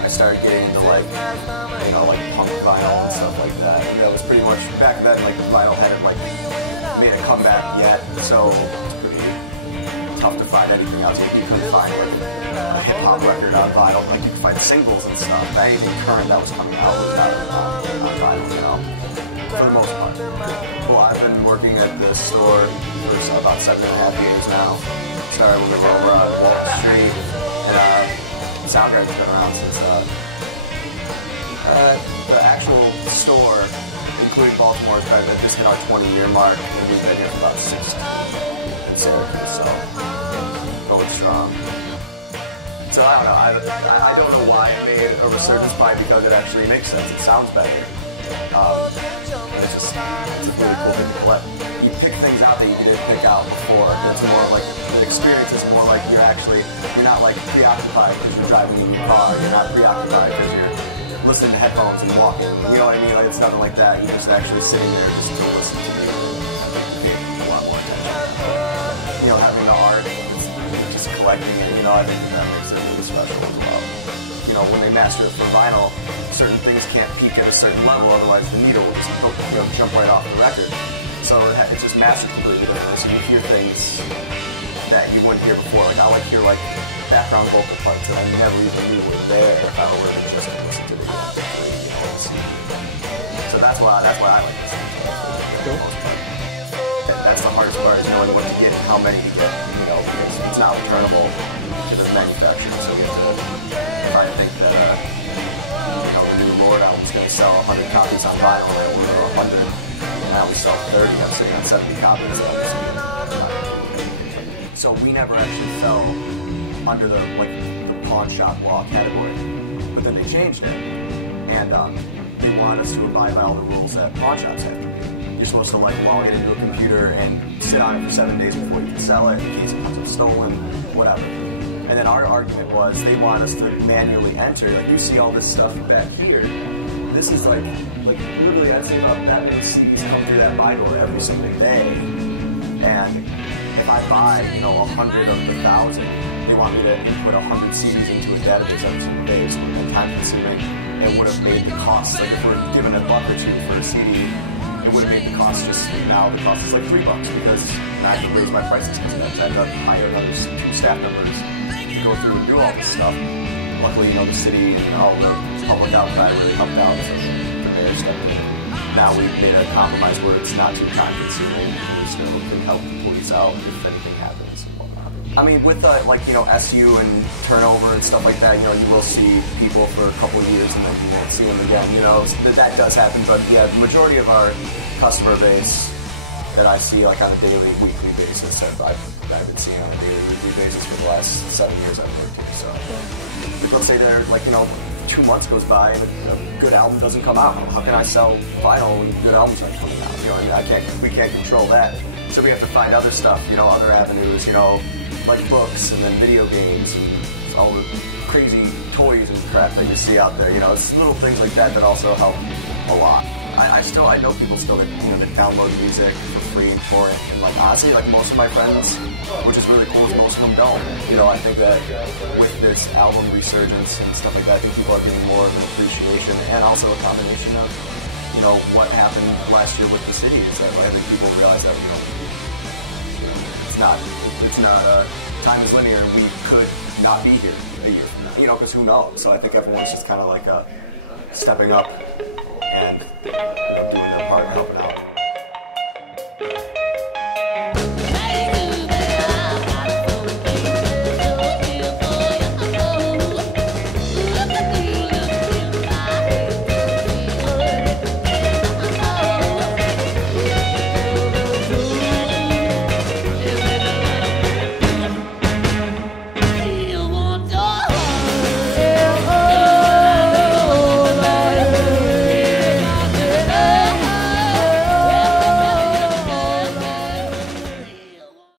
I started getting into like, you know, like punk vinyl and stuff like that. And that was pretty much, back then, like vinyl hadn't like made a comeback yet, so it's pretty tough to find anything else. You couldn't find like a hip hop record on vinyl, like you could find singles and stuff. But anything current that was coming out was not on vinyl, you know, for the most part. Well, I've been working at this store for about 7.5 years now. Started with over on Wall Street, and Sound Garden's been around since the actual store, including Baltimore, just hit our 20-year mark, and we've been here for about 16 in Syracuse, so going strong. So I don't know, I don't know why it made a resurgence, probably because it actually makes sense, it sounds better. It's a really cool thing to collect. You pick things out that you didn't pick out before. It's more like, the experience is more like you're not like preoccupied because you're driving in your car, you're not preoccupied because you're listening to headphones and walking. You know what I mean? Like, it's nothing like that. You're just actually sitting there just to listen to it. Pay a lot more attention. You know, having the art, just collecting it, you know, I think that makes it really special as well. You know, when they master it for vinyl, certain things can't peak at a certain level, otherwise the needle will just jump right off the record. So it's just mastered completely different. So you hear things that you wouldn't hear before. Like, I like hear like background vocal parts that I never even knew were there if I were to just listen to the So that's why I like this. Cool. That's the hardest part, is knowing what to get and how many to get. You know, because it's not returnable to the manufacturer, so you have to try to think that you know, the new Lord album's going to sell 100 copies on vinyl, and we're 100, and now we sell 30. I'm sitting on 70 copies. So we never actually fell under the pawn shop law category, but then they changed it, and they want us to abide by all the rules that pawn shops have. You're supposed to like log it into a computer and sit on it for 7 days before you can sell it in case it comes up stolen, whatever. And then our argument was they want us to manually enter. Like, you see all this stuff back here. This is like literally, I'd say about that many CDs come through that buy door every single day. And if I buy, you know, 100 of the 1,000, they want me to input 100 CDs into a database every single day. It's time consuming. It would have made the cost, like if we're given $1 or $2 for a CD, it would have made the cost just, now the cost is like $3 because I have to raise my prices because I have to hire another 2 staff members to go through and do all this stuff. Luckily, you know, the city and all the public outcry really helped out, so the mayor stepped in. Now we've made a compromise where it's not too time consuming. We still can help the police out if anything happens. I mean, with like, you know, SU and turnover and stuff like that, you know, you will see people for a couple of years and then you won't see them again, you know, that does happen. But yeah, the majority of our customer base that I see like on a daily, weekly basis, I've been seeing on a daily, weekly basis for the last 7 years I've worked here. So people say they're like, you know, 2 months goes by and a good album doesn't come out. How can I sell vinyl when good albums aren't coming out? You know, we can't control that. So we have to find other stuff, you know, other avenues, you know, like books and then video games and all the crazy toys and crap that you see out there. You know, it's little things like that that also help a lot. I know people still that, you know, that download music for free and for it. And like, honestly, like most of my friends, which is really cool, is most of them don't. You know, I think that with this album resurgence and stuff like that, I think people are getting more of an appreciation, and also a combination of, you know, what happened last year with the city is that I think people realize that, you know, time is linear and we could not be here a year from now, you know, because who knows? So I think everyone's just kind of like stepping up and, you know, doing their part and helping out.